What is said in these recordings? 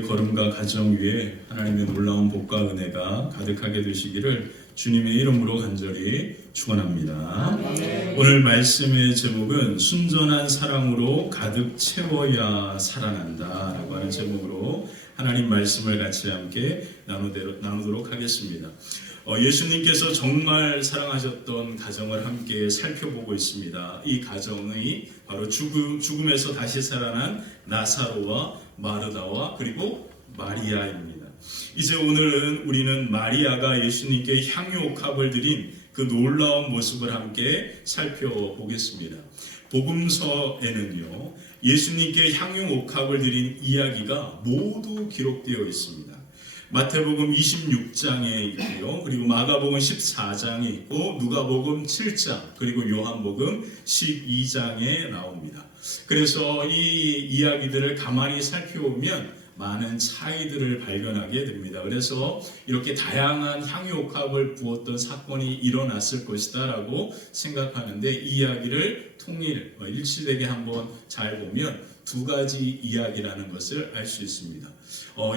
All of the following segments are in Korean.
걸음과 가정 위에 하나님의 놀라운 복과 은혜가 가득하게 되시기를 주님의 이름으로 간절히 축원합니다. 오늘 말씀의 제목은 순전한 사랑으로 가득 채워야 살아난다 라고 하는 제목으로 하나님 말씀을 같이 함께 나누도록 하겠습니다. 예수님께서 정말 사랑하셨던 가정을 함께 살펴보고 있습니다. 이 가정이 바로 죽음에서 다시 살아난 나사로와 마르다와 그리고 마리아입니다. 이제 오늘은 우리는 마리아가 예수님께 향유옥합을 드린 그 놀라운 모습을 함께 살펴보겠습니다. 복음서에는요, 예수님께 향유옥합을 드린 이야기가 모두 기록되어 있습니다. 마태복음 26장에 있고요. 그리고 마가복음 14장에 있고 누가복음 7장 그리고 요한복음 12장에 나옵니다. 그래서 이 이야기들을 가만히 살펴보면 많은 차이들을 발견하게 됩니다. 그래서 이렇게 다양한 향유옥합을 부었던 사건이 일어났을 것이다 라고 생각하는데 이 이야기를 일치되게 한번 잘 보면 두 가지 이야기라는 것을 알 수 있습니다.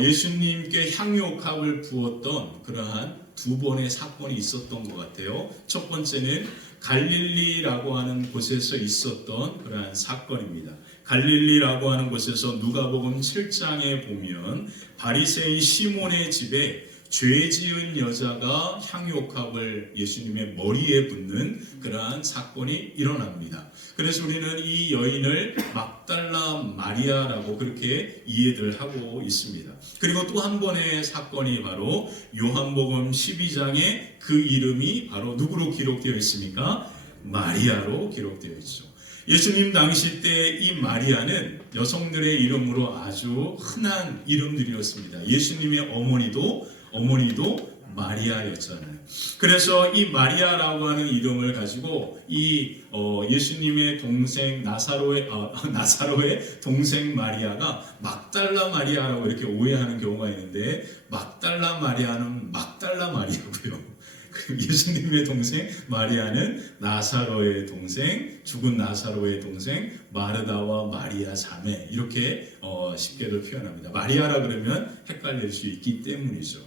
예수님께 향유옥합을 부었던 그러한 두 번의 사건이 있었던 것 같아요. 첫 번째는 갈릴리라고 하는 곳에서 있었던 그러한 사건입니다. 갈릴리라고 하는 곳에서 누가복음 7장에 보면 바리새인 시몬의 집에 죄 지은 여자가 향유옥합을 예수님의 머리에 붓는 그러한 사건이 일어납니다. 그래서 우리는 이 여인을 막달라 마리아라고 그렇게 이해를 하고 있습니다. 그리고 또 한 번의 사건이 바로 요한복음 12장에 그 이름이 바로 누구로 기록되어 있습니까? 마리아로 기록되어 있죠. 예수님 당시 때 이 마리아는 여성들의 이름으로 아주 흔한 이름들이었습니다. 예수님의 어머니도 마리아였잖아요. 그래서 이 마리아라고 하는 이름을 가지고 이 예수님의 동생 나사로의 동생 마리아가 막달라 마리아라고 이렇게 오해하는 경우가 있는데 막달라 마리아는 막달라 마리아고요. 예수님의 동생 마리아는 나사로의 동생, 죽은 나사로의 동생 마르다와 마리아 자매 이렇게 쉽게도 표현합니다. 마리아라 그러면 헷갈릴 수 있기 때문이죠.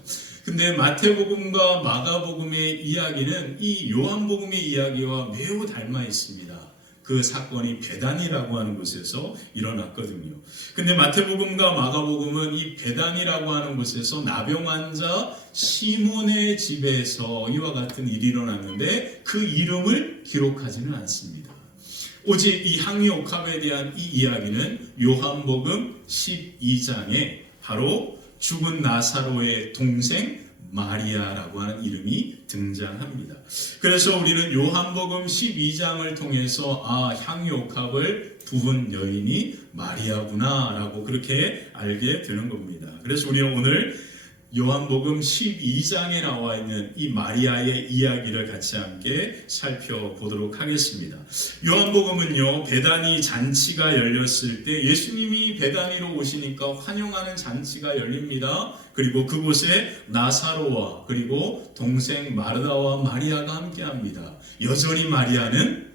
근데 마태복음과 마가복음의 이야기는 이 요한복음의 이야기와 매우 닮아 있습니다. 그 사건이 베단이라고 하는 곳에서 일어났거든요. 근데 마태복음과 마가복음은 이 베단이라고 하는 곳에서 나병 환자 시몬의 집에서 이와 같은 일이 일어났는데 그 이름을 기록하지는 않습니다. 오직 이 향유옥합에 대한 이 이야기는 요한복음 12장에 바로 죽은 나사로의 동생 마리아라고 하는 이름이 등장합니다. 그래서 우리는 요한복음 12장을 통해서 향유옥합을 부은 여인이 마리아구나 라고 그렇게 알게 되는 겁니다. 그래서 우리는 오늘 요한복음 12장에 나와 있는 이 마리아의 이야기를 같이 함께 살펴보도록 하겠습니다. 요한복음은요, 베다니 잔치가 열렸을 때 예수님이 베다니로 오시니까 환영하는 잔치가 열립니다. 그리고 그곳에 나사로와 그리고 동생 마르다와 마리아가 함께합니다. 여전히 마리아는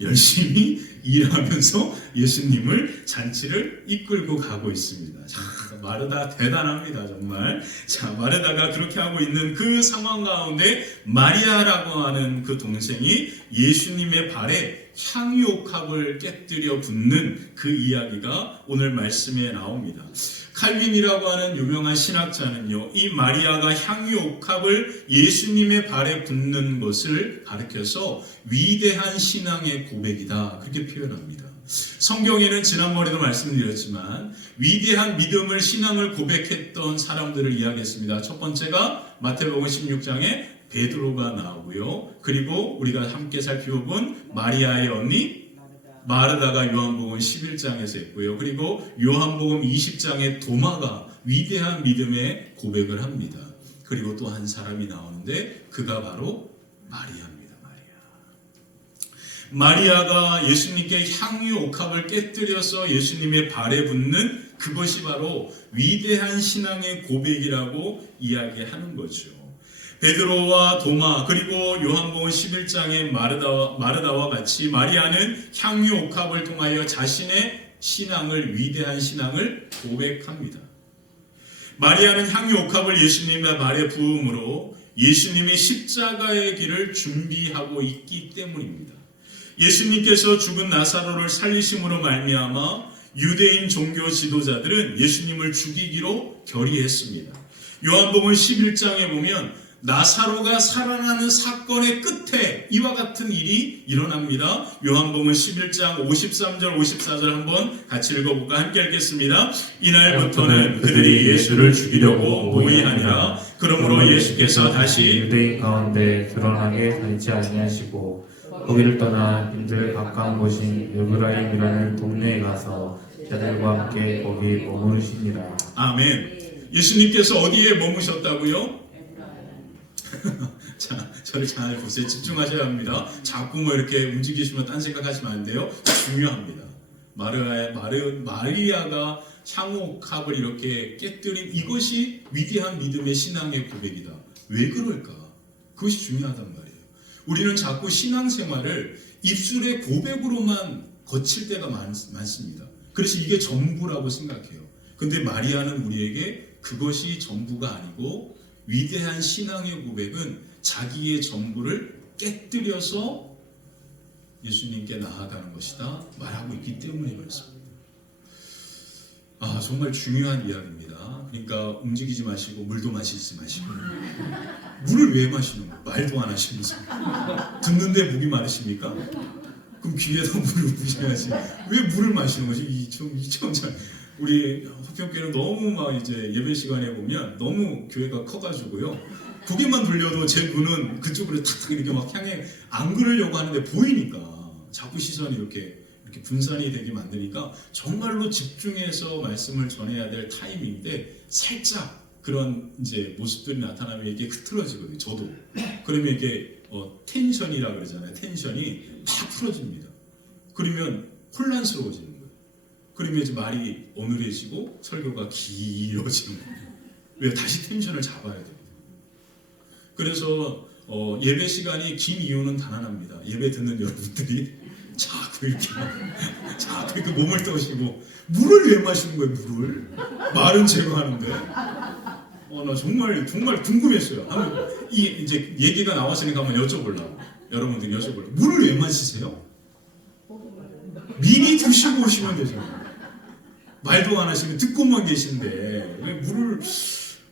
열심히 일하면서 예수님을 잔치를 이끌고 가고 있습니다. 자, 마르다 대단합니다, 정말. 자, 마르다가 그렇게 하고 있는 그 상황 가운데 마리아라고 하는 그 동생이 예수님의 발에 향유옥합을 깨뜨려 붓는 그 이야기가 오늘 말씀에 나옵니다. 칼빈이라고 하는 유명한 신학자는요, 이 마리아가 향유옥합을 예수님의 발에 붓는 것을 가리켜서 위대한 신앙의 고백이다 그렇게 표현합니다. 성경에는 지난번에도 말씀드렸지만 위대한 믿음을 신앙을 고백했던 사람들을 이야기했습니다. 첫 번째가 마태복음 16장에 베드로가 나오고요. 그리고 우리가 함께 살펴본 마리아의 언니 마르다가 요한복음 11장에서 했고요. 그리고 요한복음 20장에 도마가 위대한 믿음의 고백을 합니다. 그리고 또 한 사람이 나오는데 그가 바로 마리아입니다. 마리아가 예수님께 향유옥합을 깨뜨려서 예수님의 발에 붓는 그것이 바로 위대한 신앙의 고백이라고 이야기하는 거죠. 베드로와 도마 그리고 요한복음 11장의 마르다와 같이 마리아는 향유옥합을 통하여 자신의 신앙을 위대한 신앙을 고백합니다. 마리아는 향유 옥합을 예수님의 발에 부음으로 예수님의 십자가의 길을 준비하고 있기 때문입니다. 예수님께서 죽은 나사로를 살리심으로 말미암아 유대인 종교 지도자들은 예수님을 죽이기로 결의했습니다. 요한복음 11장에 보면 나사로가 살아나는 사건의 끝에 이와 같은 일이 일어납니다. 요한복음 11장 53절 54절 한번 같이 읽어볼까? 함께 읽겠습니다. 이날부터는 그들이 예수를 죽이려고 모의하니라. 그러므로 예수께서 다시 유대인 가운데 드러나게 살지 아니하시고 거기를 떠나 인들 가까운 곳인 에브라임이라는 동네에 가서 자들과 함께 거기 머무르시니라. 아멘. 예수님께서 어디에 머무셨다고요? 자, 저를 잘 보세요. 집중하셔야 합니다. 자꾸 뭐 이렇게 움직이시면 딴 생각하시면 안 돼요. 중요합니다. 마리아가 향옥합을 이렇게 깨뜨린 이것이 위대한 믿음의 신앙의 고백이다. 왜 그럴까? 그것이 중요하단 말이에요. 우리는 자꾸 신앙생활을 입술의 고백으로만 거칠 때가 많습니다. 그래서 이게 전부라고 생각해요. 근데 마리아는 우리에게 그것이 전부가 아니고 위대한 신앙의 고백은 자기의 전부를 깨뜨려서 예수님께 나아가는 것이다 말하고 있기 때문에 그렇습니다. 정말 중요한 이야기입니다. 그러니까 움직이지 마시고 물도 마시지 마시고. 물을 왜 마시는 거예요? 말도 안 하시면서. 듣는데 목이 마르십니까? 그럼 귀에다 물을 부셔야지. 왜 물을 마시는 거지? 우리 화평교회는 너무 막 이제 예배 시간에 보면 너무 교회가 커가지고요. 고개만 돌려도 제 눈은 그쪽으로 탁탁 이렇게 막 향해 안 그러려고 하는데 보이니까 자꾸 시선이 이렇게 분산이 되게 만드니까 정말로 집중해서 말씀을 전해야 될 타임인데 살짝 그런 이제 모습들이 나타나면 이게 흐트러지거든요. 저도. 그러면 이게 텐션이라 그러잖아요. 텐션이 팍 풀어집니다. 그러면 혼란스러워지는 거예요. 그러면 이제 말이 어눌해지고 설교가 길어지는 거예요. 왜? 다시 텐션을 잡아야 돼요. 그래서 예배 시간이 긴 이유는 단언합니다. 예배 듣는 여러분들이 자꾸 이렇게 몸을 떠시고 물을 왜 마시는 거예요? 물을 말은 제거하는데 나 정말 궁금했어요. 이제 얘기가 나왔으니까 한번 여쭤보려고 여러분들이 여쭤보려고 물을 왜 마시세요? 미리 드시고 오시면 되잖아요. 말도 안 하시면 듣고만 계신데 왜 물을.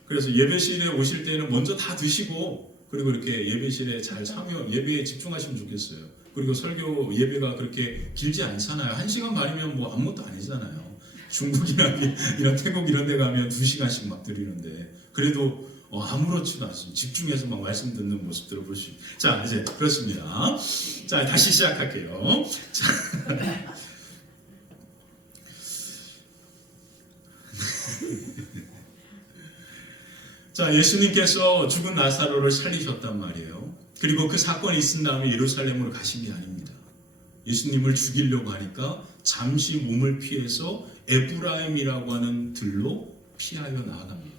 그래서 예배실에 오실 때는 먼저 다 드시고 그리고 이렇게 예배실에 잘 예배에 집중하시면 좋겠어요. 그리고 설교 예배가 그렇게 길지 않잖아요. 1시간 반이면 뭐 아무것도 아니잖아요. 중국이나 이런 태국 이런 데 가면 2시간씩 막 드리는데 그래도 아무렇지도 않습니다. 집중해서 막 말씀 듣는 모습들을 볼 수 있어요. 자, 이제 그렇습니다. 자, 다시 시작할게요. 자, 예수님께서 죽은 나사로를 살리셨단 말이에요. 그리고 그 사건이 있은 다음에 예루살렘으로 가신 게 아닙니다. 예수님을 죽이려고 하니까 잠시 몸을 피해서 에브라임이라고 하는 들로 피하여 나아갑니다.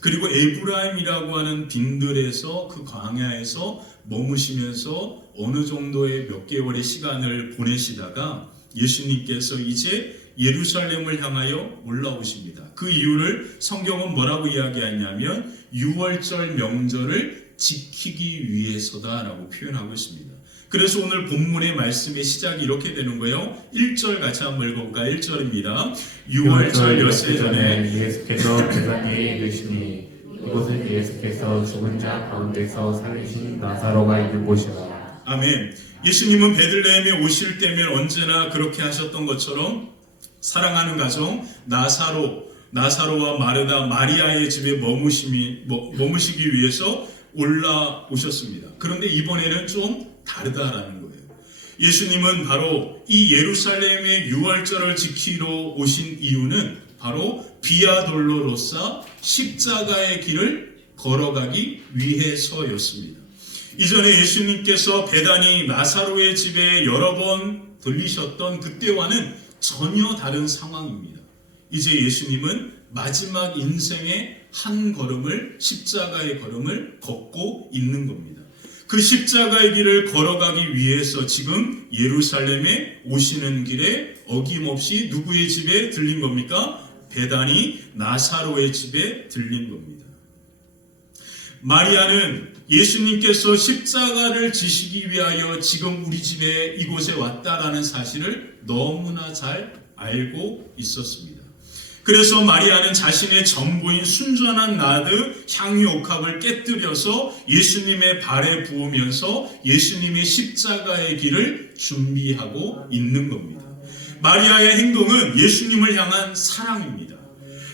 그리고 에브라임이라고 하는 빈들에서 그 광야에서 머무시면서 어느 정도의 몇 개월의 시간을 보내시다가 예수님께서 이제 예루살렘을 향하여 올라오십니다. 그 이유를 성경은 뭐라고 이야기하냐면 6월절 명절을 지키기 위해서다라고 표현하고 있습니다. 그래서 오늘 본문의 말씀의 시작이 이렇게 되는 거예요. 1절 같이 한번 읽어볼까요? 1절입니다. 6월절 엿새 전에 예수께서 베다니에 이르시니 이곳은 예수께서 죽은 자 가운데서 살리신 나사로가 있는 곳이라. 아멘. 예수님은 베들레헴에 오실 때면 언제나 그렇게 하셨던 것처럼 사랑하는 가정 나사로와 마르다 마리아의 집에 머무시기 위해서 올라오셨습니다. 그런데 이번에는 좀 다르다라는 거예요. 예수님은 바로 이 예루살렘의 유월절을 지키러 오신 이유는 바로 비아 돌로로사 십자가의 길을 걸어가기 위해서였습니다. 이전에 예수님께서 베다니 나사로의 집에 여러 번 들리셨던 그때와는 전혀 다른 상황입니다. 이제 예수님은 마지막 인생의 한 걸음을 십자가의 걸음을 걷고 있는 겁니다. 그 십자가의 길을 걸어가기 위해서 지금 예루살렘에 오시는 길에 어김없이 누구의 집에 들린 겁니까? 배단이 나사로의 집에 들린 겁니다. 마리아는 예수님께서 십자가를 지시기 위하여 지금 우리 집에 이곳에 왔다라는 사실을 너무나 잘 알고 있었습니다. 그래서 마리아는 자신의 전부인 순전한 나드 향유옥합을 깨뜨려서 예수님의 발에 부으면서 예수님의 십자가의 길을 준비하고 있는 겁니다. 마리아의 행동은 예수님을 향한 사랑입니다.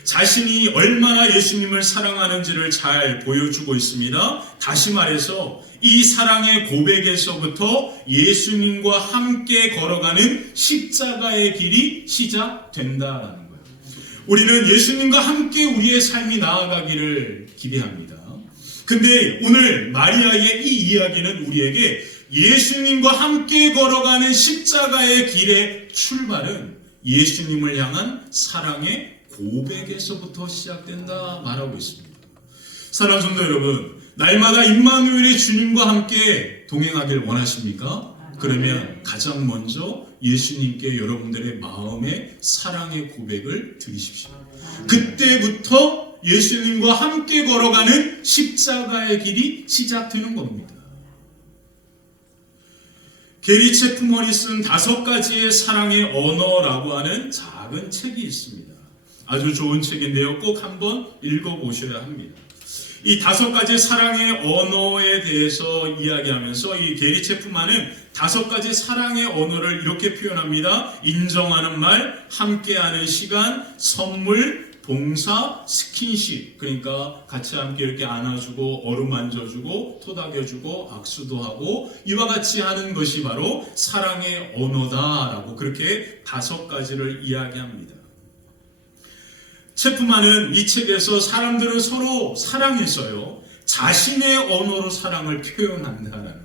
자신이 얼마나 예수님을 사랑하는지를 잘 보여주고 있습니다. 다시 말해서 이 사랑의 고백에서부터 예수님과 함께 걸어가는 십자가의 길이 시작된다라는 거예요. 우리는 예수님과 함께 우리의 삶이 나아가기를 기대합니다. 근데 오늘 마리아의 이 이야기는 우리에게 예수님과 함께 걸어가는 십자가의 길의 출발은 예수님을 향한 사랑의 고백에서부터 시작된다 말하고 있습니다. 사랑하는 성도 여러분, 날마다 임마누엘의 주님과 함께 동행하길 원하십니까? 그러면 가장 먼저 예수님께 여러분들의 마음의 사랑의 고백을 드리십시오. 그때부터 예수님과 함께 걸어가는 십자가의 길이 시작되는 겁니다. 게리 체프먼이 쓴 5가지의 사랑의 언어라고 하는 작은 책이 있습니다. 아주 좋은 책인데요. 꼭 한번 읽어보셔야 합니다. 이 5가지 사랑의 언어에 대해서 이야기하면서 이 게리 체프만은 5가지 사랑의 언어를 이렇게 표현합니다. 인정하는 말, 함께하는 시간, 선물, 봉사, 스킨십. 그러니까 같이 함께 이렇게 안아주고 어루만져주고 토닥여주고 악수도 하고 이와 같이 하는 것이 바로 사랑의 언어다라고 그렇게 5가지를 이야기합니다. 체프만은 이 책에서 사람들은 서로 사랑해서요 자신의 언어로 사랑을 표현한다는 거예요.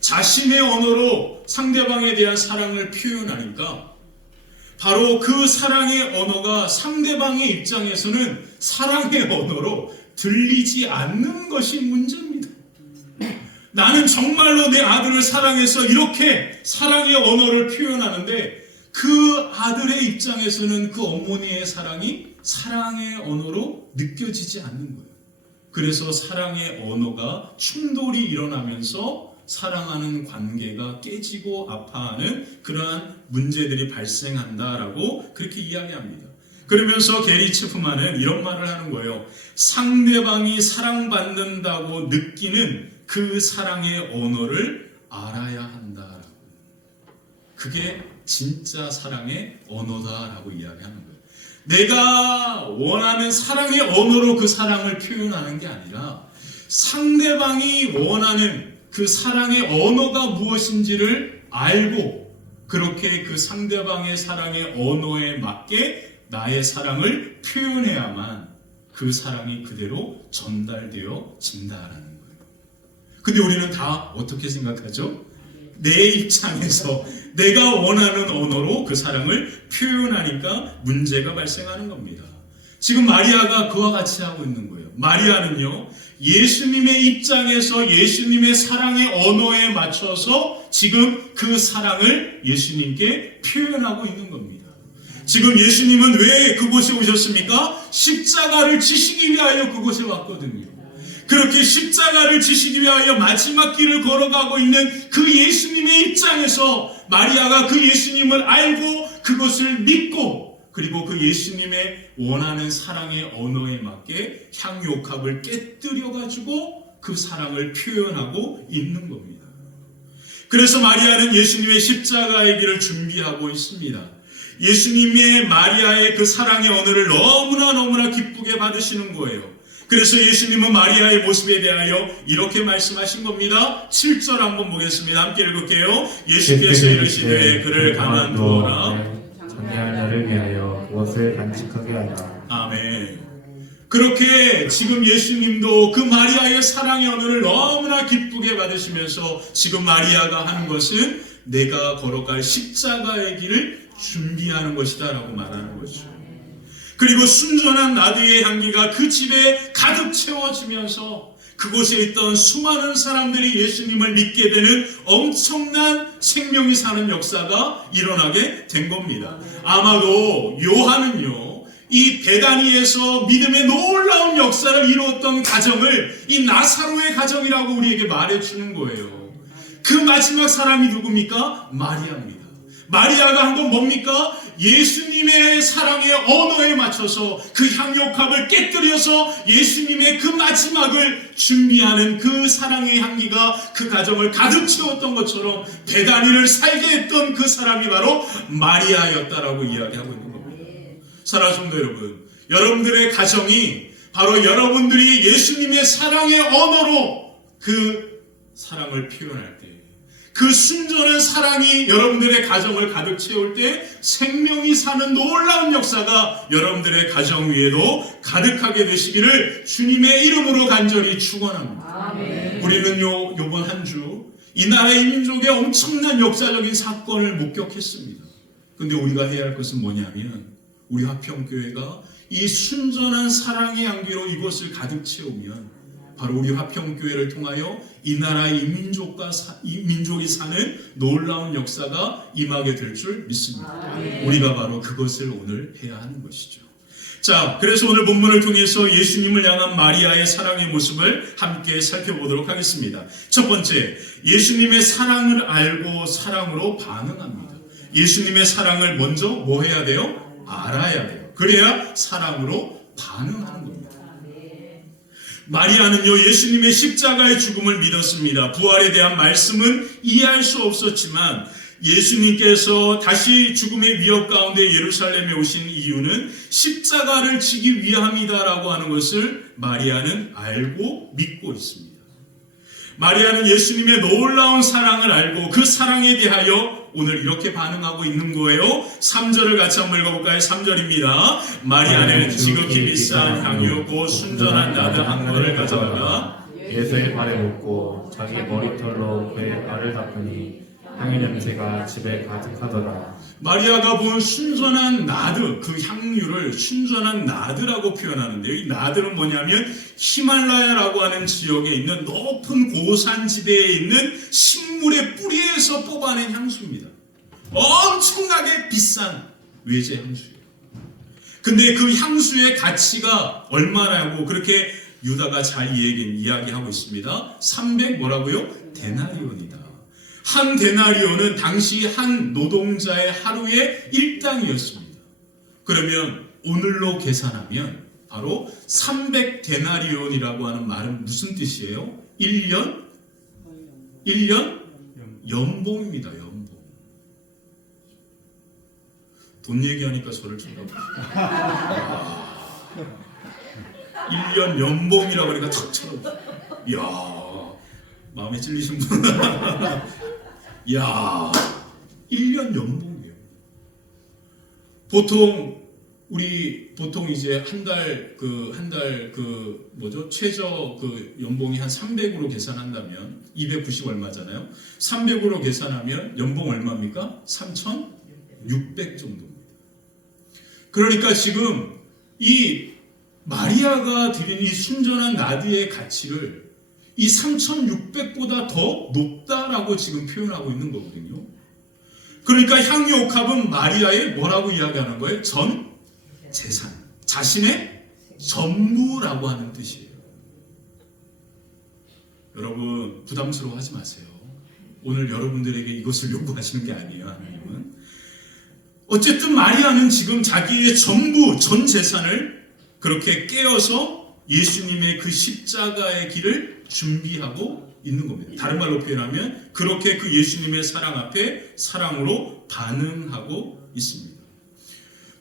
자신의 언어로 상대방에 대한 사랑을 표현하니까 바로 그 사랑의 언어가 상대방의 입장에서는 사랑의 언어로 들리지 않는 것이 문제입니다. 나는 정말로 내 아들을 사랑해서 이렇게 사랑의 언어를 표현하는데 그 아들의 입장에서는 그 어머니의 사랑이 사랑의 언어로 느껴지지 않는 거예요. 그래서 사랑의 언어가 충돌이 일어나면서 사랑하는 관계가 깨지고 아파하는 그러한 문제들이 발생한다라고 그렇게 이야기합니다. 그러면서 게리 체프만은 이런 말을 하는 거예요. 상대방이 사랑받는다고 느끼는 그 사랑의 언어를 알아야 한다라고. 그게 진짜 사랑의 언어다라고 이야기하는 거예요. 내가 원하는 사랑의 언어로 그 사랑을 표현하는 게 아니라 상대방이 원하는 그 사랑의 언어가 무엇인지를 알고 그렇게 그 상대방의 사랑의 언어에 맞게 나의 사랑을 표현해야만 그 사랑이 그대로 전달되어 진다라는 거예요. 근데 우리는 다 어떻게 생각하죠? 내 입장에서 내가 원하는 언어로 그 사랑을 표현하니까 문제가 발생하는 겁니다. 지금 마리아가 그와 같이 하고 있는 거예요. 마리아는요, 예수님의 입장에서 예수님의 사랑의 언어에 맞춰서 지금 그 사랑을 예수님께 표현하고 있는 겁니다. 지금 예수님은 왜 그곳에 오셨습니까? 십자가를 지시기 위하여 그곳에 왔거든요. 그렇게 십자가를 지시기 위하여 마지막 길을 걸어가고 있는 그 예수님의 입장에서 마리아가 그 예수님을 알고 그것을 믿고 그리고 그 예수님의 원하는 사랑의 언어에 맞게 향유옥합을 깨뜨려가지고 그 사랑을 표현하고 있는 겁니다. 그래서 마리아는 예수님의 십자가의 길을 준비하고 있습니다. 예수님의 마리아의 그 사랑의 언어를 너무나 기쁘게 받으시는 거예요. 그래서 예수님은 마리아의 모습에 대하여 이렇게 말씀하신 겁니다. 7절 한번 보겠습니다. 함께 읽을게요. 예수께서 이르시되 그를 가만두어라. 장래할 날을 위하여 그것을 간직하게 하라. 아멘. 그렇게 지금 예수님도 그 마리아의 사랑의 언어를 너무나 기쁘게 받으시면서 지금 마리아가 하는 것은 내가 걸어갈 십자가의 길을 준비하는 것이다 라고 말하는 거죠. 그리고 순전한 나드의 향기가 그 집에 가득 채워지면서 그곳에 있던 수많은 사람들이 예수님을 믿게 되는 엄청난 생명이 사는 역사가 일어나게 된 겁니다. 아마도 요한은요, 이 베다니에서 믿음의 놀라운 역사를 이루었던 가정을 이 나사로의 가정이라고 우리에게 말해주는 거예요. 그 마지막 사람이 누굽니까? 마리아입니다. 마리아가 한 건 뭡니까? 예수님의 사랑의 언어에 맞춰서 그 향유옥합을 깨뜨려서 예수님의 그 마지막을 준비하는 그 사랑의 향기가 그 가정을 가득 채웠던 것처럼 베다니를 살게 했던 그 사람이 바로 마리아였다라고 이야기하고 있는 겁니다. 사랑하는 성도 여러분, 여러분들의 가정이 바로 여러분들이 예수님의 사랑의 언어로 그 사랑을 표현할 때, 그 순전한 사랑이 여러분들의 가정을 가득 채울 때 생명이 사는 놀라운 역사가 여러분들의 가정 위에도 가득하게 되시기를 주님의 이름으로 간절히 축원합니다. 아멘. 우리는 요번 한 주 이 나라의 민족의 엄청난 역사적인 사건을 목격했습니다. 그런데 우리가 해야 할 것은 뭐냐면 우리 화평교회가 이 순전한 사랑의 향기로 이곳을 가득 채우면 바로 우리 화평교회를 통하여 이 나라의 이 민족이 사는 놀라운 역사가 임하게 될 줄 믿습니다. 우리가 바로 그것을 오늘 해야 하는 것이죠. 자, 그래서 오늘 본문을 통해서 예수님을 향한 마리아의 사랑의 모습을 함께 살펴보도록 하겠습니다. 첫 번째, 예수님의 사랑을 알고 사랑으로 반응합니다. 예수님의 사랑을 먼저 뭐 해야 돼요? 알아야 돼요. 그래야 사랑으로 반응하는 겁니다. 마리아는요, 예수님의 십자가의 죽음을 믿었습니다. 부활에 대한 말씀은 이해할 수 없었지만 예수님께서 다시 죽음의 위협 가운데 예루살렘에 오신 이유는 십자가를 지기 위함이다라고 하는 것을 마리아는 알고 믿고 있습니다. 마리아는 예수님의 놀라운 사랑을 알고 그 사랑에 대하여 오늘 이렇게 반응하고 있는 거예요. 3절을 같이 한번 읽어볼까요? 3절입니다. 마리아는 지극히 비싼 향유 곧 순전한 나드 한 건을 가져다가 예수의 발에 묻고 자기 머리털로 그의 발을 닦으니 향유 냄새가 집에 가득하더라. 마리아가 본 순전한 나드, 그 향유를 순전한 나드라고 표현하는데요. 이 나드는 뭐냐면 히말라야라고 하는 지역에 있는 높은 고산 지대에 있는 식물의 뿌리에서 뽑아낸 향수입니다. 엄청나게 비싼 외제 향수예요. 근데 그 향수의 가치가 얼마냐고 그렇게 유다가 잘 이야기하고 있습니다. 300 뭐라고요? 데나리온이다. 한 데나리온은 당시 한 노동자의 하루의 일당이었습니다. 그러면 오늘로 계산하면 바로 300 데나리온이라고 하는 말은 무슨 뜻이에요? 1년 연봉입니다. 연봉. 돈 얘기하니까 저를 쳐다보세요. 1년 연봉이라고 하니까 탁 쳐다보세요. 이야, 마음에 찔리신 분은 야, 1년 연봉이에요. 보통 이제 한 달 최저 그 연봉이 한 300으로 계산한다면 290 얼마잖아요. 300으로 계산하면 연봉 얼마입니까? 3,600 정도입니다. 그러니까 지금 이 마리아가 드린 이 순전한 나드의 가치를 이 3,600보다 더 높다라고 지금 표현하고 있는 거거든요. 그러니까 향유옥합은 마리아의 뭐라고 이야기하는 거예요? 전 재산, 자신의 전부라고 하는 뜻이에요. 여러분 부담스러워하지 마세요. 오늘 여러분들에게 이것을 요구하시는 게 아니에요. 하나님은 어쨌든 마리아는 지금 자기의 전부, 전 재산을 그렇게 깨어서 예수님의 그 십자가의 길을 준비하고 있는 겁니다. 다른 말로 표현하면 그렇게 그 예수님의 사랑 앞에 사랑으로 반응하고 있습니다.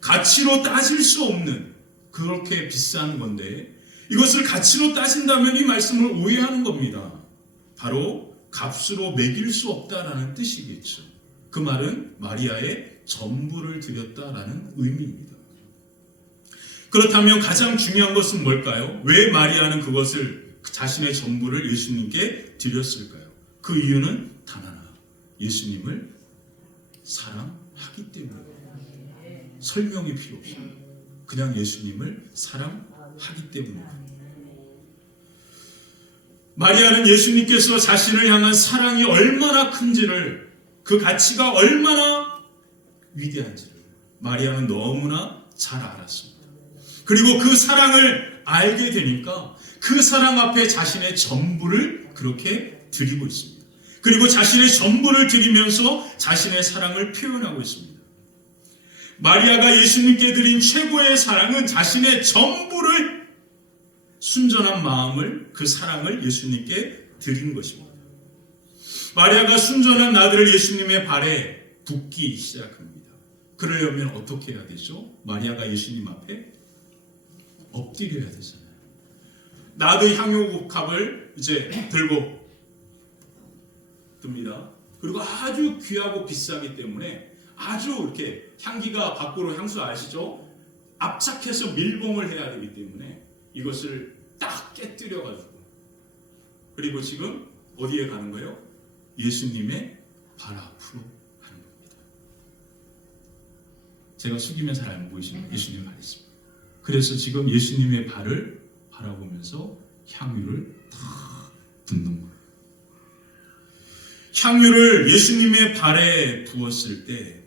가치로 따질 수 없는 그렇게 비싼 건데 이것을 가치로 따진다면 이 말씀을 오해하는 겁니다. 바로 값으로 매길 수 없다라는 뜻이겠죠. 그 말은 마리아의 전부를 드렸다라는 의미입니다. 그렇다면 가장 중요한 것은 뭘까요? 왜 마리아는 그것을 자신의 전부를 예수님께 드렸을까요? 그 이유는 단 하나, 예수님을 사랑하기 때문입니다. 설명이 필요 없어요. 그냥 예수님을 사랑하기 때문입니다. 마리아는 예수님께서 자신을 향한 사랑이 얼마나 큰지를, 그 가치가 얼마나 위대한지를 마리아는 너무나 잘 알았습니다. 그리고 그 사랑을 알게 되니까 그 사랑 앞에 자신의 전부를 그렇게 드리고 있습니다. 그리고 자신의 전부를 드리면서 자신의 사랑을 표현하고 있습니다. 마리아가 예수님께 드린 최고의 사랑은 자신의 전부를, 순전한 마음을, 그 사랑을 예수님께 드린 것입니다. 마리아가 순전한 아들을 예수님의 발에 붓기 시작합니다. 그러려면 어떻게 해야 되죠? 마리아가 예수님 앞에 엎드려야 되잖아요. 나도 향유국합을 이제 들고 듭니다. 그리고 아주 귀하고 비싸기 때문에 아주 이렇게 향기가 밖으로, 향수 아시죠? 압착해서 밀봉을 해야 되기 때문에 이것을 딱 깨뜨려 가지고, 그리고 지금 어디에 가는 거예요? 예수님의 발 앞으로 가는 겁니다. 제가 숙이면 잘 안 보이시면 예수님 발이 있습니다. 그래서 지금 예수님의 발을 바라보면서 향유를 탁 붓는 거예요. 향유를 예수님의 발에 부었을 때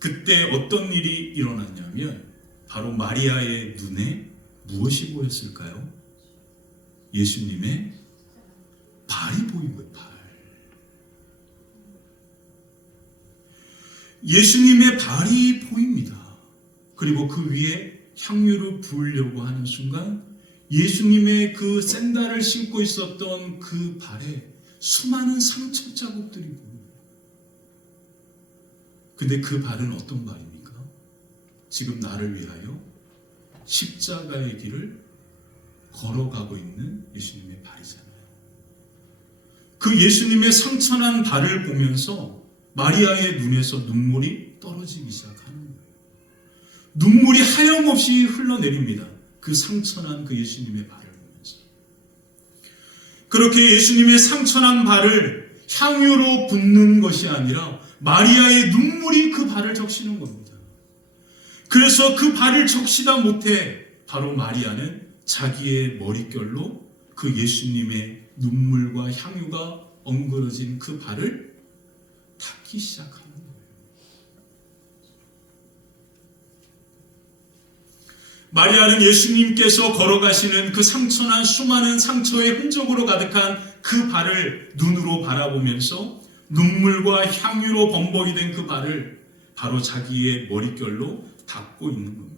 그때 어떤 일이 일어났냐면 바로 마리아의 눈에 무엇이 보였을까요? 예수님의 발이 보인 거예요. 발. 예수님의 발이 보입니다. 그리고 그 위에 향유를 부으려고 하는 순간 예수님의 그 샌들을 신고 있었던 그 발에 수많은 상처 자국들이 보입니다. 근데 그 발은 어떤 발입니까? 지금 나를 위하여 십자가의 길을 걸어가고 있는 예수님의 발이잖아요. 그 예수님의 상처난 발을 보면서 마리아의 눈에서 눈물이 떨어지기 시작하는 거예요. 눈물이 하염없이 흘러내립니다. 그 상처난 그 예수님의 발을 보면서. 그렇게 예수님의 상처난 발을 향유로 붓는 것이 아니라 마리아의 눈물이 그 발을 적시는 겁니다. 그래서 그 발을 적시다 못해 바로 마리아는 자기의 머릿결로 그 예수님의 눈물과 향유가 엉그러진 그 발을 닦기 시작하는 거예요. 마리아는 예수님께서 걸어가시는 그 상처난 수많은 상처의 흔적으로 가득한 그 발을 눈으로 바라보면서 눈물과 향유로 범벅이 된 그 발을 바로 자기의 머릿결로 닦고 있는 겁니다.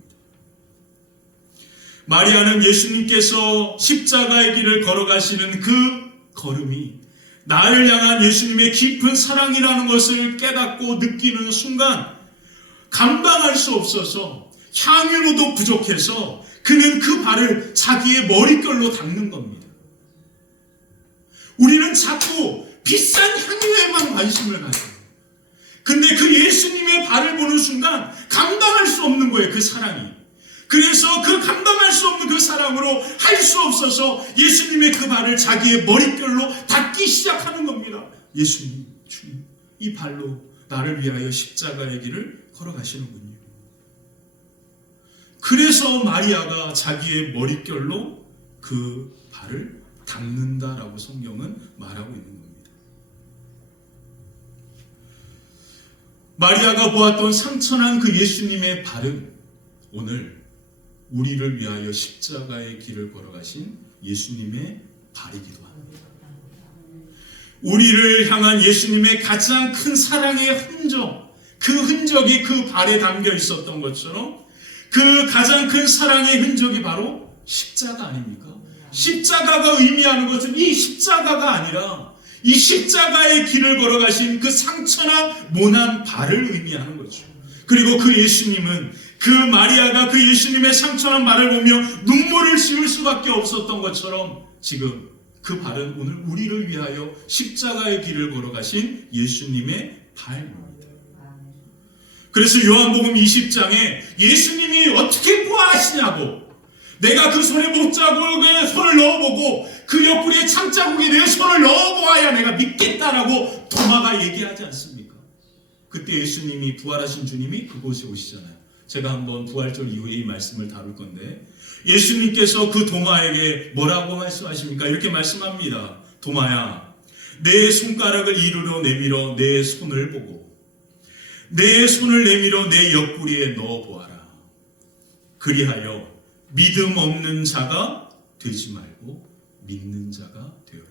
마리아는 예수님께서 십자가의 길을 걸어가시는 그 걸음이 나를 향한 예수님의 깊은 사랑이라는 것을 깨닫고 느끼는 순간 감당할 수 없어서 향유로도 부족해서 그는 그 발을 자기의 머릿결로 닦는 겁니다. 우리는 자꾸 비싼 향유에만 관심을 가져요. 근데 그 예수님의 발을 보는 순간 감당할 수 없는 거예요, 그 사랑이. 그래서 그 감당할 수 없는 그 사랑으로 할 수 없어서 예수님의 그 발을 자기의 머릿결로 닦기 시작하는 겁니다. 예수님, 주님, 이 발로 나를 위하여 십자가의 길을 걸어가시는군요. 그래서 마리아가 자기의 머릿결로 그 발을 닦는다라고 성경은 말하고 있는 겁니다. 마리아가 보았던 상처난 그 예수님의 발은 오늘 우리를 위하여 십자가의 길을 걸어가신 예수님의 발이기도 합니다. 우리를 향한 예수님의 가장 큰 사랑의 흔적, 그 흔적이 그 발에 담겨 있었던 것처럼 그 가장 큰 사랑의 흔적이 바로 십자가 아닙니까? 십자가가 의미하는 것은 이 십자가가 아니라 이 십자가의 길을 걸어가신 그 상처나 모난 발을 의미하는 거죠. 그리고 그 예수님은 그 마리아가 그 예수님의 상처난 발을 보며 눈물을 씌울 수밖에 없었던 것처럼 지금 그 발은 오늘 우리를 위하여 십자가의 길을 걸어가신 예수님의 발입니다. 그래서 요한복음 20장에 예수님이 어떻게 부활하시냐고, 내가 그 손에 못자국에 손을 넣어보고 그 옆구리에 창자국에 내 손을 넣어보아야 내가 믿겠다라고 도마가 얘기하지 않습니까? 그때 예수님이, 부활하신 주님이 그곳에 오시잖아요. 제가 한번 부활절 이후에 이 말씀을 다룰 건데 예수님께서 그 도마에게 뭐라고 말씀하십니까? 이렇게 말씀합니다. 도마야, 내 손가락을 이리로 내밀어 내 손을 보고 내 손을 내밀어 내 옆구리에 넣어보아라. 그리하여 믿음 없는 자가 되지 말고 믿는 자가 되어라.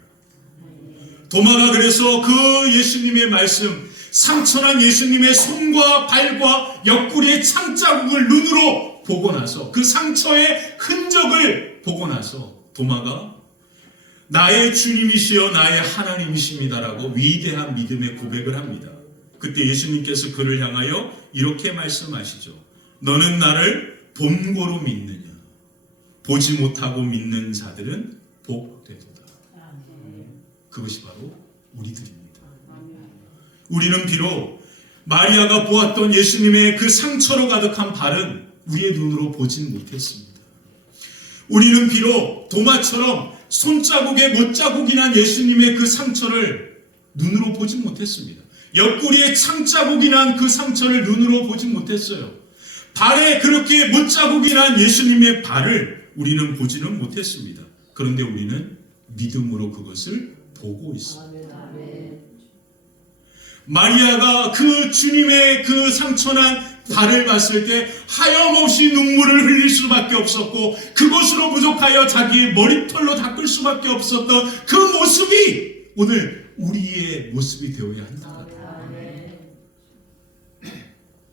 도마가 그래서 그 예수님의 말씀, 상처난 예수님의 손과 발과 옆구리의 창자국을 눈으로 보고 나서, 그 상처의 흔적을 보고 나서 도마가 나의 주님이시여 나의 하나님이십니다라고 위대한 믿음의 고백을 합니다. 그때 예수님께서 그를 향하여 이렇게 말씀하시죠. 너는 나를 본고로 믿느냐? 보지 못하고 믿는 자들은 복되도다. 그것이 바로 우리들입니다. 우리는 비록 마리아가 보았던 예수님의 그 상처로 가득한 발은 우리의 눈으로 보진 못했습니다. 우리는 비록 도마처럼 손자국에 못자국이 난 예수님의 그 상처를 눈으로 보진 못했습니다. 옆구리에 창자국이 난 그 상처를 눈으로 보진 못했어요. 발에 그렇게 못자국이 난 예수님의 발을 우리는 보지는 못했습니다. 그런데 우리는 믿음으로 그것을 보고 있습니다. 마리아가 그 주님의 그 상처난 발을 봤을 때 하염없이 눈물을 흘릴 수밖에 없었고, 그것으로 부족하여 자기의 머리털로 닦을 수밖에 없었던 그 모습이 오늘 우리의 모습이 되어야 한다.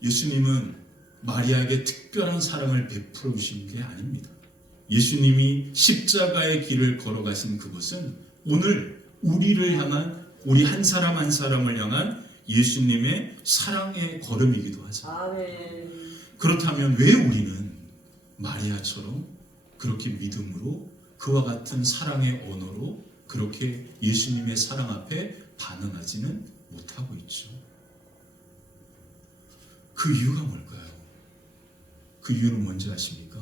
예수님은 마리아에게 특별한 사랑을 베풀어 주신 게 아닙니다. 예수님이 십자가의 길을 걸어가신 그것은 오늘 우리를 향한, 우리 한 사람 한 사람을 향한 예수님의 사랑의 걸음이기도 하죠. 그렇다면 왜 우리는 마리아처럼 그렇게 믿음으로 그와 같은 사랑의 언어로 그렇게 예수님의 사랑 앞에 반응하지는 못하고 있죠? 그 이유가 뭘까요? 그 이유는 뭔지 아십니까?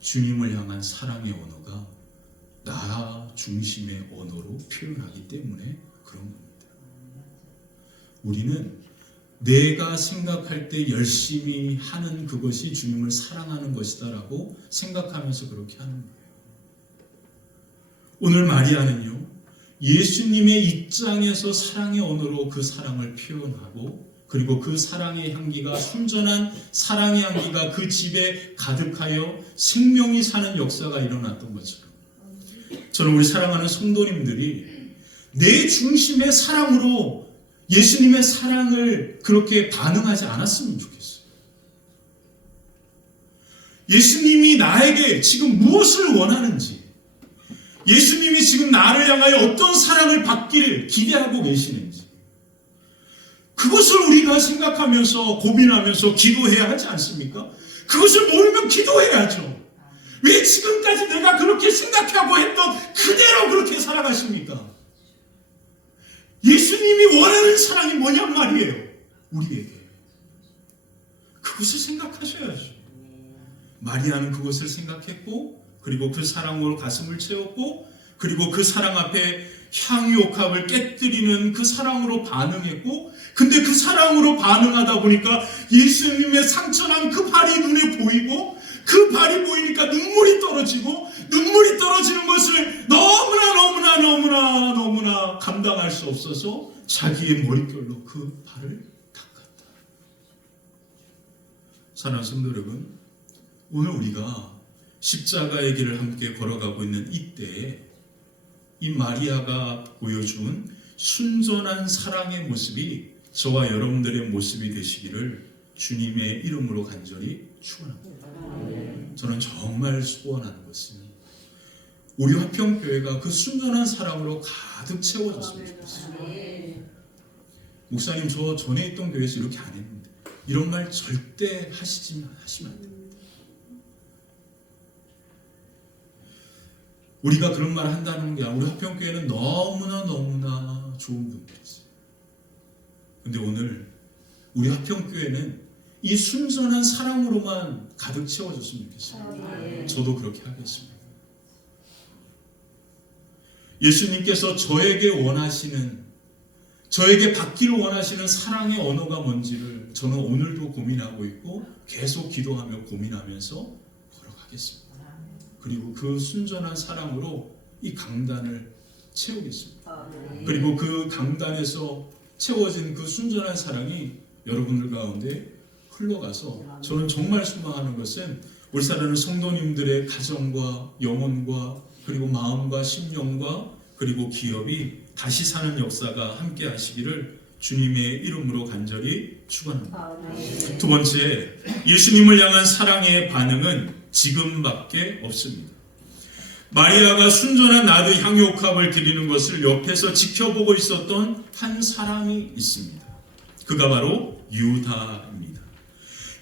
주님을 향한 사랑의 언어가 나 중심의 언어로 표현하기 때문에 그런 겁니다. 우리는 내가 생각할 때 열심히 하는 그것이 주님을 사랑하는 것이다라고 생각하면서 그렇게 하는 거예요. 오늘 마리아는요, 예수님의 입장에서 사랑의 언어로 그 사랑을 표현하고, 그리고 그 사랑의 향기가, 순전한 사랑의 향기가 그 집에 가득하여 생명이 사는 역사가 일어났던 것처럼, 저는 우리 사랑하는 성도님들이 내 중심의 사랑으로 예수님의 사랑을 그렇게 반응하지 않았으면 좋겠어요. 예수님이 나에게 지금 무엇을 원하는지, 예수님이 지금 나를 향하여 어떤 사랑을 받기를 기대하고 계시는지, 그것을 우리가 생각하면서 고민하면서 기도해야 하지 않습니까? 그것을 모르면 기도해야죠. 왜 지금까지 내가 그렇게 생각하고 했던 그대로 그렇게 살아가십니까? 예수님이 원하는 사랑이 뭐냔 말이에요. 우리에게. 그것을 생각하셔야죠. 마리아는 그것을 생각했고, 그리고 그 사랑으로 가슴을 채웠고, 그리고 그 사랑 앞에 향유옥합을 깨뜨리는 그 사랑으로 반응했고, 근데 그 사랑으로 반응하다 보니까 예수님의 상처난 그 발이 눈에 보이고, 그 발이 보이니까 눈물이 떨어지고, 눈물이 떨어지는 것을 너무나 감당할 수 없어서 자기의 머릿결로 그 발을 닦았다. 사랑하는 성도 여러분, 오늘 우리가 십자가의 길을 함께 걸어가고 있는 이때에 이 마리아가 보여준 순전한 사랑의 모습이 저와 여러분들의 모습이 되시기를 주님의 이름으로 간절히 축원합니다. 저는 정말 소원하는 것은 우리 화평교회가 그 순전한 사랑으로 가득 채워졌으면 좋겠어요. 목사님, 저 전에 있던 교회에서 이렇게 안 했는데, 이런 말 절대 하시면 안 됩니다. 우리가 그런 말 한다는 게 아니라 우리 화평교회는 너무나 좋은 분들이지. 근데 오늘 우리 화평교회는 이 순전한 사랑으로만 가득 채워졌으면 좋겠어요. 저도 그렇게 하겠습니다. 예수님께서 저에게 받기를 원하시는 사랑의 언어가 뭔지를 저는 오늘도 고민하고 있고 계속 기도하며 고민하면서 걸어가겠습니다. 그리고 그 순전한 사랑으로 이 강단을 채우겠습니다. 그리고 그 강단에서 채워진 그 순전한 사랑이 여러분들 가운데 흘러가서, 저는 정말 소망하는 것은 우리 사랑하는 성도님들의 가정과 영혼과 그리고 마음과 심령과 그리고 기업이 다시 사는 역사가 함께 하시기를 주님의 이름으로 간절히 축원합니다. 두 번째, 예수님을 향한 사랑의 반응은 지금밖에 없습니다. 마리아가 순전한 나드 향유옥합을 드리는 것을 옆에서 지켜보고 있었던 한 사람이 있습니다. 그가 바로 유다입니다.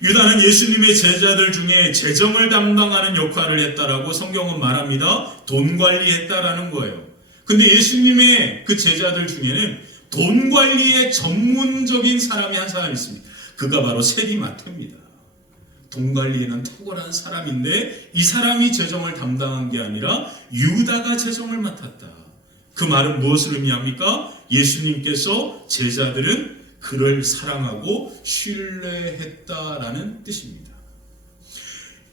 유다는 예수님의 제자들 중에 재정을 담당하는 역할을 했다라고 성경은 말합니다. 돈 관리했다라는 거예요. 근데 예수님의 그 제자들 중에는 돈 관리에 전문적인 사람이 한 사람이 있습니다. 그가 바로 세리마태입니다. 돈 관리에는 탁월한 사람인데 이 사람이 재정을 담당한 게 아니라 유다가 재정을 맡았다. 그 말은 무엇을 의미합니까? 예수님께서 제자들은 그를 사랑하고 신뢰했다라는 뜻입니다.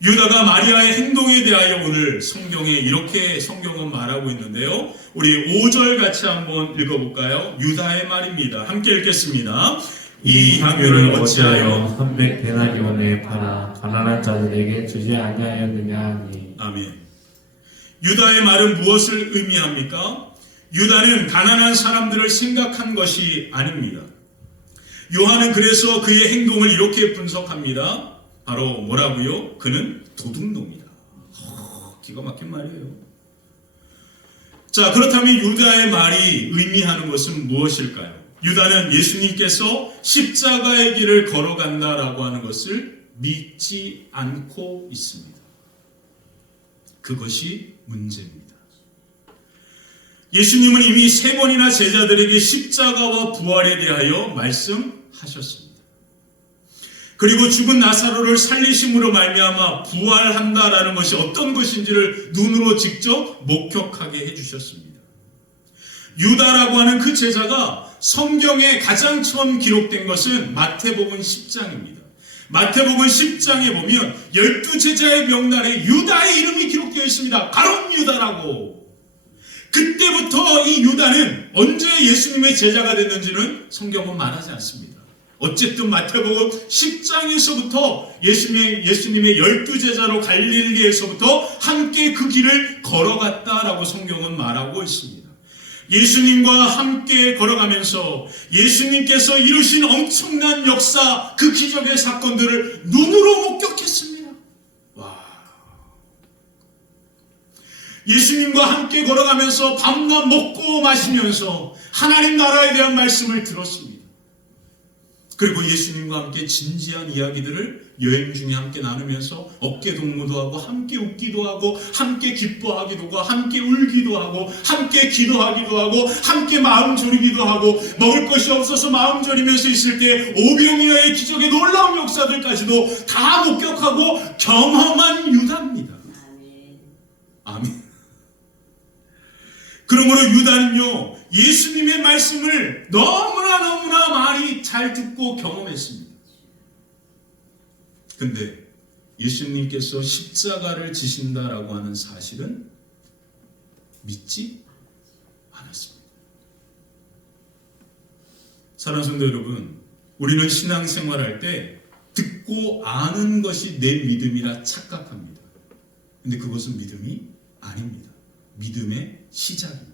유다가 마리아의 행동에 대하여 오늘 성경에 이렇게 성경은 말하고 있는데요. 우리 5절 같이 한번 읽어볼까요? 유다의 말입니다. 함께 읽겠습니다. 이 향유를 어찌하여 300데나리온에 팔아 가난한 자들에게 주지 아니하였느냐 하니. 아멘. 유다의 말은 무엇을 의미합니까? 유다는 가난한 사람들을 생각한 것이 아닙니다. 요한은 그래서 그의 행동을 이렇게 분석합니다. 바로 뭐라고요? 그는 도둑놈이다. 기가 막힌 말이에요. 자, 그렇다면 유다의 말이 의미하는 것은 무엇일까요? 유다는 예수님께서 십자가의 길을 걸어간다라고 하는 것을 믿지 않고 있습니다. 그것이 문제입니다. 예수님은 이미 3번이나 제자들에게 십자가와 부활에 대하여 말씀하셨습니다. 그리고 죽은 나사로를 살리심으로 말미암아 부활한다라는 것이 어떤 것인지를 눈으로 직접 목격하게 해주셨습니다. 유다라고 하는 그 제자가 성경에 가장 처음 기록된 것은 마태복음 10장입니다. 마태복음 10장에 보면 12제자의 명단에 유다의 이름이 기록되어 있습니다. 가룟 유다라고. 그때부터 이 유다는 언제 예수님의 제자가 됐는지는 성경은 말하지 않습니다. 어쨌든 마태복음 10장에서부터 예수님의 12제자로 갈릴리에서부터 함께 그 길을 걸어갔다라고 성경은 말하고 있습니다. 예수님과 함께 걸어가면서 예수님께서 이루신 엄청난 역사, 그 기적의 사건들을 눈으로 목격했습니다. 와. 예수님과 함께 걸어가면서 밤낮 먹고 마시면서 하나님 나라에 대한 말씀을 들었습니다. 그리고 예수님과 함께 진지한 이야기들을 여행 중에 함께 나누면서 어깨 동무도 하고 함께 웃기도 하고 함께 기뻐하기도 하고 함께 울기도 하고 함께 기도하기도 하고 함께 마음 졸이기도 하고 먹을 것이 없어서 마음 졸이면서 있을 때 오병이어의 기적의 놀라운 역사들까지도 다 목격하고 경험한 유다입니다. 아멘. 그러므로 유다는요, 예수님의 말씀을 너무나 많이 잘 듣고 경험했습니다. 근데 예수님께서 십자가를 지신다라고 하는 사실은 믿지 않았습니다. 사랑하는 성도 여러분, 우리는 신앙생활할 때 듣고 아는 것이 내 믿음이라 착각합니다. 근데 그것은 믿음이 아닙니다. 믿음의 시작입니다.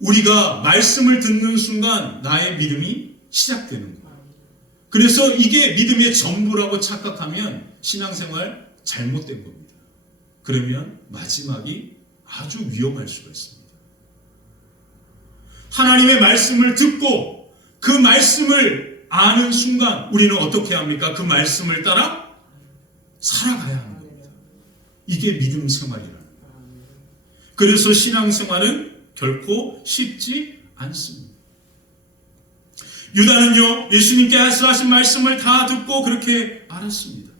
우리가 말씀을 듣는 순간 나의 믿음이 시작되는 거예요. 그래서 이게 믿음의 전부라고 착각하면 신앙생활 잘못된 겁니다. 그러면 마지막이 아주 위험할 수가 있습니다. 하나님의 말씀을 듣고 그 말씀을 아는 순간 우리는 어떻게 합니까? 그 말씀을 따라 살아가야 하는 겁니다. 이게 믿음 생활이라는 거예요. 그래서 신앙생활은 결코 쉽지 않습니다. 유다는요, 예수님께서 하신 말씀을 다 듣고 그렇게 알았습니다.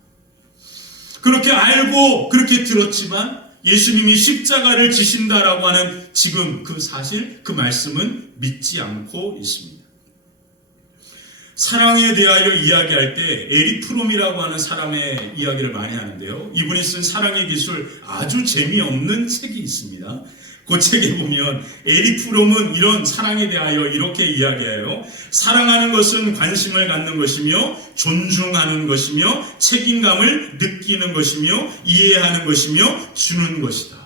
그렇게 알고 그렇게 들었지만 예수님이 십자가를 지신다라고 하는 지금 그 사실, 그 말씀은 믿지 않고 있습니다. 사랑에 대하여 이야기할 때 에릭 프롬이라고 하는 사람의 이야기를 많이 하는데요. 이분이 쓴 사랑의 기술, 아주 재미없는 책이 있습니다. 그 책에 보면 에릭 프롬은 이런 사랑에 대하여 이렇게 이야기해요. 사랑하는 것은 관심을 갖는 것이며 존중하는 것이며 책임감을 느끼는 것이며 이해하는 것이며 주는 것이다.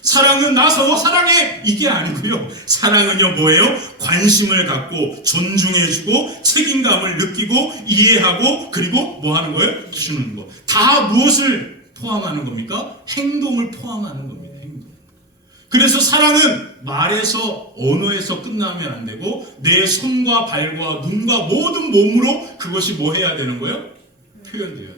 사랑은 나서 사랑해 이게 아니고요. 사랑은요 뭐예요? 관심을 갖고 존중해주고 책임감을 느끼고 이해하고 그리고 뭐 하는 거예요? 주는 거. 다 무엇을 포함하는 겁니까? 행동을 포함하는 겁니다. 행동. 그래서 사랑은 말에서 언어에서 끝나면 안 되고 내 손과 발과 눈과 모든 몸으로 그것이 뭐 해야 되는 거예요? 표현돼야 돼요.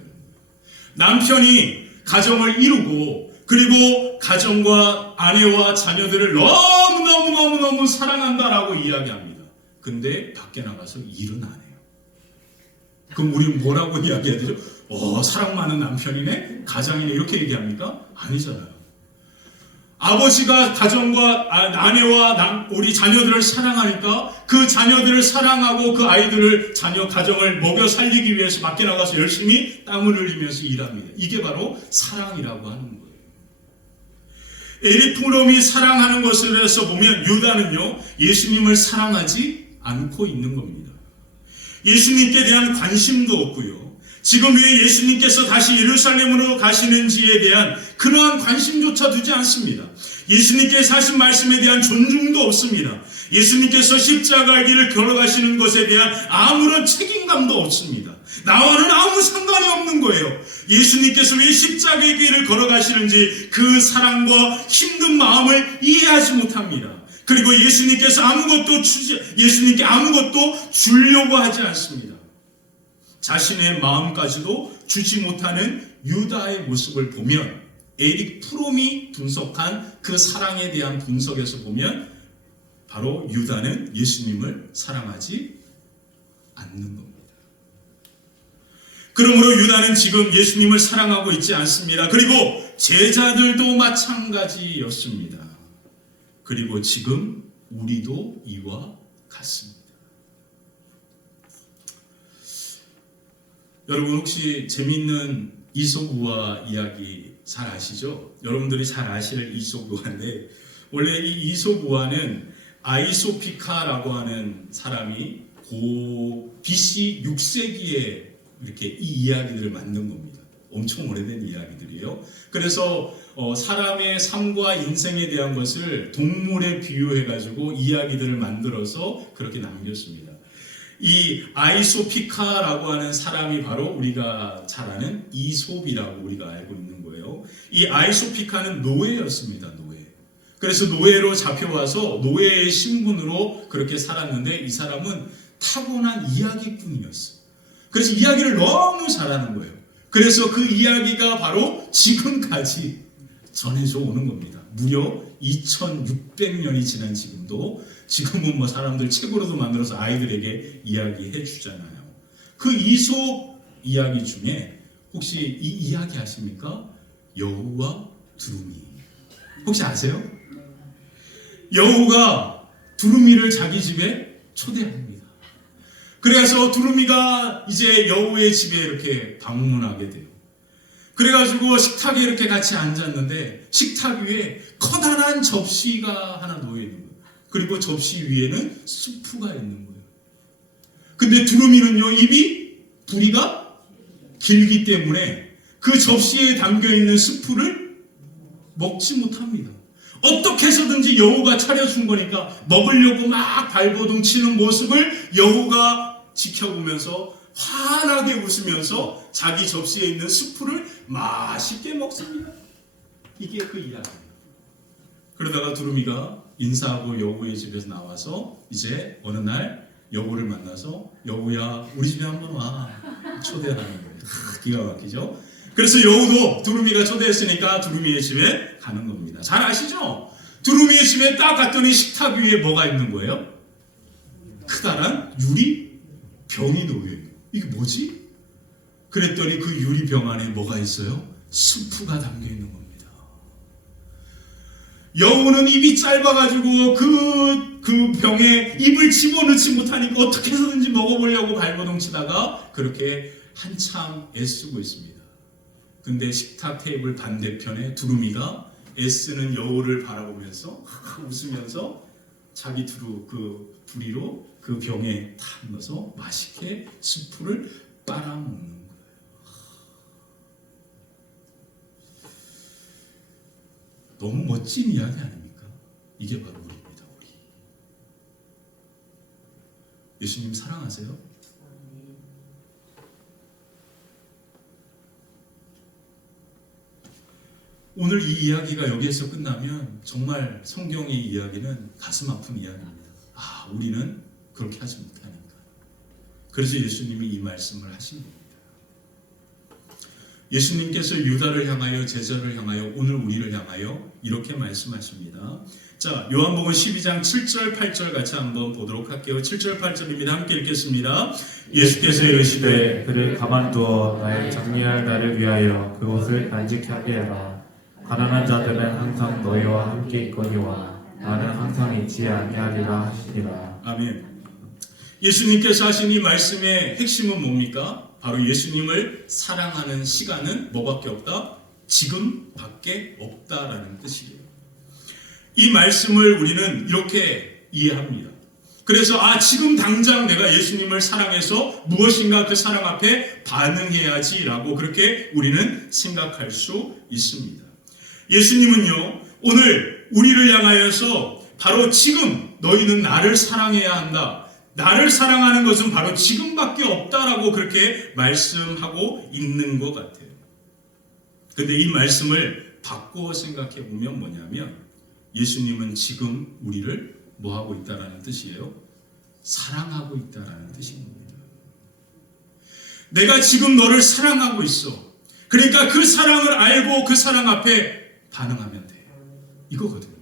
남편이 가정을 이루고 그리고 가정과 아내와 자녀들을 너무 사랑한다라고 이야기합니다. 근데 밖에 나가서 일은 안 해요. 그럼 우리는 뭐라고 이야기해야 되죠? 사랑 많은 남편이네? 가장이네? 이렇게 얘기합니까? 아니잖아요. 아버지가 가정과 아내와 우리 자녀들을 사랑하니까 그 자녀들을 사랑하고 그 아이들을 가정을 먹여 살리기 위해서 밖에 나가서 열심히 땀을 흘리면서 일합니다. 이게 바로 사랑이라고 하는 거예요. 에릭 프롬이 사랑하는 것을 해서 보면 유다는요 예수님을 사랑하지 않고 있는 겁니다. 예수님께 대한 관심도 없고요. 지금 왜 예수님께서 다시 예루살렘으로 가시는지에 대한 그러한 관심조차 두지 않습니다. 예수님께서 하신 말씀에 대한 존중도 없습니다. 예수님께서 십자가의 길을 걸어가시는 것에 대한 아무런 책임감도 없습니다. 나와는 아무 상관이 없는 거예요. 예수님께서 왜 십자가의 길을 걸어가시는지 그 사랑과 힘든 마음을 이해하지 못합니다. 그리고 예수님께 아무것도 주려고 하지 않습니다. 자신의 마음까지도 주지 못하는 유다의 모습을 보면 에릭 프롬이 분석한 그 사랑에 대한 분석에서 보면 바로 유다는 예수님을 사랑하지 않는 겁니다. 그러므로 유다는 지금 예수님을 사랑하고 있지 않습니다. 그리고 제자들도 마찬가지였습니다. 그리고 지금 우리도 이와 같습니다. 여러분 혹시 재미있는 이솝우화 이야기 잘 아시죠? 여러분들이 잘 아실 이솝우화인데 원래 이 이솝우화는 아이소피카라고 하는 사람이 BC 6세기에 이렇게 이 이야기들을 만든 겁니다. 엄청 오래된 이야기들이에요. 그래서 사람의 삶과 인생에 대한 것을 동물에 비유해가지고 이야기들을 만들어서 그렇게 남겼습니다. 이 아이소피카라고 하는 사람이 바로 우리가 잘 아는 이솝이라고 우리가 알고 있는 거예요. 이 아이소피카는 노예였습니다. 노예. 그래서 노예로 잡혀와서 노예의 신분으로 그렇게 살았는데 이 사람은 타고난 이야기꾼이었어요. 그래서 이야기를 너무 잘하는 거예요. 그래서 그 이야기가 바로 지금까지 전해져 오는 겁니다. 무려 2600년이 지난 지금은 뭐 사람들 책으로도 만들어서 아이들에게 이야기해 주잖아요. 그 이솝 이야기 중에 혹시 이 이야기 아십니까? 여우와 두루미. 혹시 아세요? 여우가 두루미를 자기 집에 초대합니다. 그래서 두루미가 이제 여우의 집에 이렇게 방문하게 돼요. 그래가지고 식탁에 이렇게 같이 앉았는데 식탁 위에 커다란 접시가 하나 놓여 있는 거예요. 그리고 접시 위에는 수프가 있는 거예요. 근데 두루미는요 부리가 길기 때문에 그 접시에 담겨있는 수프를 먹지 못합니다. 어떻게 해서든지 여우가 차려준 거니까 먹으려고 막 발버둥 치는 모습을 여우가 지켜보면서 환하게 웃으면서 자기 접시에 있는 수프를 맛있게 먹습니다. 이게 그 이야기예요. 그러다가 두루미가 인사하고 여우의 집에서 나와서 이제 어느 날 여우를 만나서 여우야 우리 집에 한번 와 초대하는 거예요. 기가 막히죠? 그래서 여우도 두루미가 초대했으니까 두루미의 집에 가는 겁니다. 잘 아시죠? 두루미의 집에 딱 갔더니 식탁 위에 뭐가 있는 거예요? 크다란 유리병이 놓여있는. 이게 뭐지? 그랬더니 그 유리병 안에 뭐가 있어요? 수프가 담겨있는 겁니다. 여우는 입이 짧아가지고 그 병에 입을 집어넣지 못하니까 어떻게 해서든지 먹어보려고 발버둥 치다가 그렇게 한참 애쓰고 있습니다. 근데 식탁 테이블 반대편에 두루미가 애쓰는 여우를 바라보면서 웃으면서 자기 부리로 그 병에 탁 넣어서 맛있게 스프를 빨아먹는 거예요. 너무 멋진 이야기 아닙니까? 이게 바로 우리입니다. 우리. 예수님 사랑하세요? 오늘 이 이야기가 여기에서 끝나면 정말 성경의 이야기는 가슴 아픈 이야기입니다. 아, 우리는 그렇게 하지 못하니까. 그래서 예수님이 이 말씀을 하신 겁니다. 예수님께서 유다를 향하여, 제자를 향하여, 오늘 우리를 향하여 이렇게 말씀하십니다. 자, 요한복음 12장 7절 8절 같이 한번 보도록 할게요. 7절 8절입니다. 함께 읽겠습니다. 예수께서 이르시되 그를 가만두어 나의 정리할 날을 위하여 그곳을 간직하게 해라. 가난한 자들은 항상 너희와 함께 있거니와 나는 항상 있지 아니하리라 하시니라. 아멘. 예수님께서 하신 이 말씀의 핵심은 뭡니까? 바로 예수님을 사랑하는 시간은 뭐밖에 없다? 지금밖에 없다라는 뜻이에요. 이 말씀을 우리는 이렇게 이해합니다. 그래서 지금 당장 내가 예수님을 사랑해서 무엇인가 그 사랑 앞에 반응해야지라고 그렇게 우리는 생각할 수 있습니다. 예수님은요, 오늘 우리를 향하여서 바로 지금 너희는 나를 사랑해야 한다. 나를 사랑하는 것은 바로 지금밖에 없다라고 그렇게 말씀하고 있는 것 같아요. 근데 이 말씀을 바꾸어 생각해 보면 뭐냐면 예수님은 지금 우리를 뭐하고 있다라는 뜻이에요? 사랑하고 있다라는 뜻인 겁니다. 내가 지금 너를 사랑하고 있어. 그러니까 그 사랑을 알고 그 사랑 앞에 반응하면 돼. 이거거든요.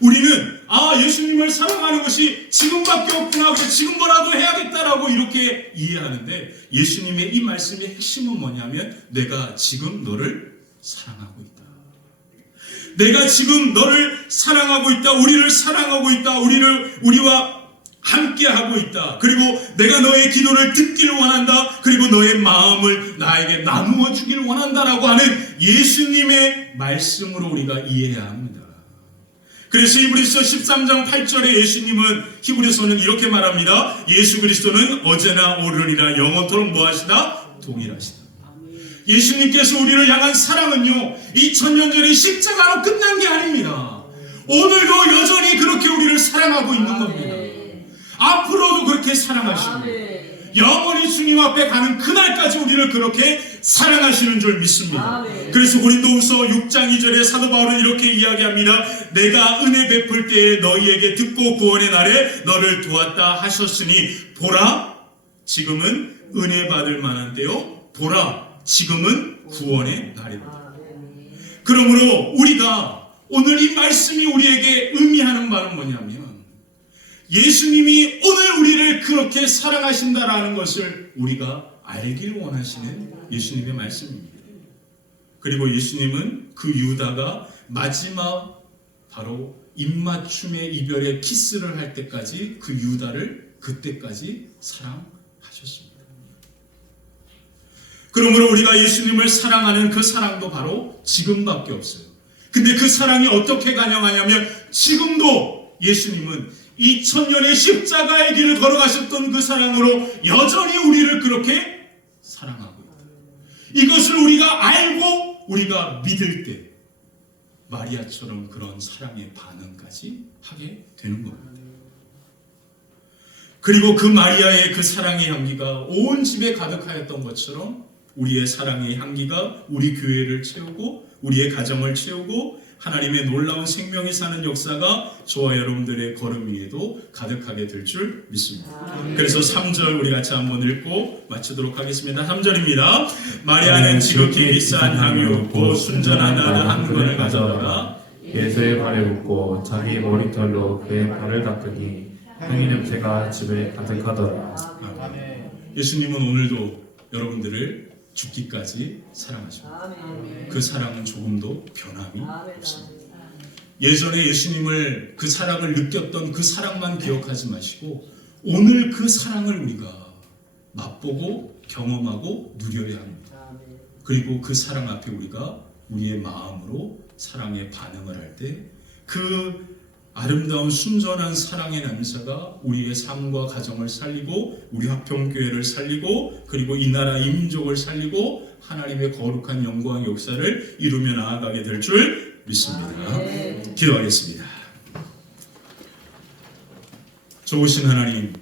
우리는 예수님을 사랑하는 것이 지금밖에 없구나, 그래서 지금 뭐라도 해야겠다라고 이렇게 이해하는데 예수님의 이 말씀의 핵심은 뭐냐면 내가 지금 너를 사랑하고 있다. 내가 지금 너를 사랑하고 있다. 우리를 사랑하고 있다. 우리와 함께하고 있다. 그리고 내가 너의 기도를 듣기를 원한다. 그리고 너의 마음을 나에게 나누어 주기를 원한다라고 하는 예수님의 말씀으로 우리가 이해해야 합니다. 그래서 히브리서 13장 8절에 예수님은 히브리서는 이렇게 말합니다. 예수 그리스도는 어제나 오늘이나 영원토록 뭐하시다? 동일하시다. 예수님께서 우리를 향한 사랑은요 2000년 전에 십자가로 끝난 게 아닙니다. 오늘도 여전히 그렇게 우리를 사랑하고 있는 겁니다. 앞으로도 그렇게 사랑하시고 영원히 주님 앞에 가는 그날까지 우리를 그렇게 사랑하시는 줄 믿습니다. 그래서 고린도후서 6장 2절에 사도 바울은 이렇게 이야기합니다. 내가 은혜 베풀 때에 너희에게 듣고 구원의 날에 너를 도왔다 하셨으니 보라 지금은 은혜 받을 만한 때요 보라 지금은 구원의 날이다. 그러므로 우리가 오늘 이 말씀이 우리에게 의미하는 바는 뭐냐면 예수님이 오늘 우리를 그렇게 사랑하신다라는 것을 우리가 알길 원하시는 예수님의 말씀입니다. 그리고 예수님은 그 유다가 마지막 바로 입맞춤의 이별의 키스를 할 때까지 그 유다를 그때까지 사랑하셨습니다. 그러므로 우리가 예수님을 사랑하는 그 사랑도 바로 지금밖에 없어요. 근데 그 사랑이 어떻게 가능하냐면 지금도 예수님은 2000년의 십자가의 길을 걸어가셨던 그 사랑으로 여전히 우리를 그렇게 사랑하고 있다. 이것을 우리가 알고 우리가 믿을 때 마리아처럼 그런 사랑의 반응까지 하게 되는 겁니다. 그리고 그 마리아의 그 사랑의 향기가 온 집에 가득하였던 것처럼 우리의 사랑의 향기가 우리 교회를 채우고 우리의 가정을 채우고 하나님의 놀라운 생명이 사는 역사가 저와 여러분들의 걸음 위에도 가득하게 될 줄 믿습니다. 그래서 3절 우리 같이 한번 읽고 마치도록 하겠습니다. 3절입니다. 마리아는 지극히 비싼 향유 붓고 순전한 나를 한 근을 가져다가 예수의 발에 붓고 자기 머리털로 그의 발을 닦으니 향이 냄새가 집에 가득하더라. 예수님은 오늘도 여러분들을 죽기까지 사랑하십니다. 그 사랑은 조금도 변함이 없습니다. 예전에 예수님을 그 사랑을 느꼈던 그 사랑만 기억하지 마시고 오늘 그 사랑을 우리가 맛보고 경험하고 누려야 합니다. 그리고 그 사랑 앞에 우리가 우리의 마음으로 사랑에 반응을 할 때 그 아름다운 순전한 사랑의 냄새가 우리의 삶과 가정을 살리고 우리 화평교회를 살리고 그리고 이 나라 이 민족을 살리고 하나님의 거룩한 영광 역사를 이루며 나아가게 될 줄 믿습니다. 기도하겠습니다. 좋으신 하나님,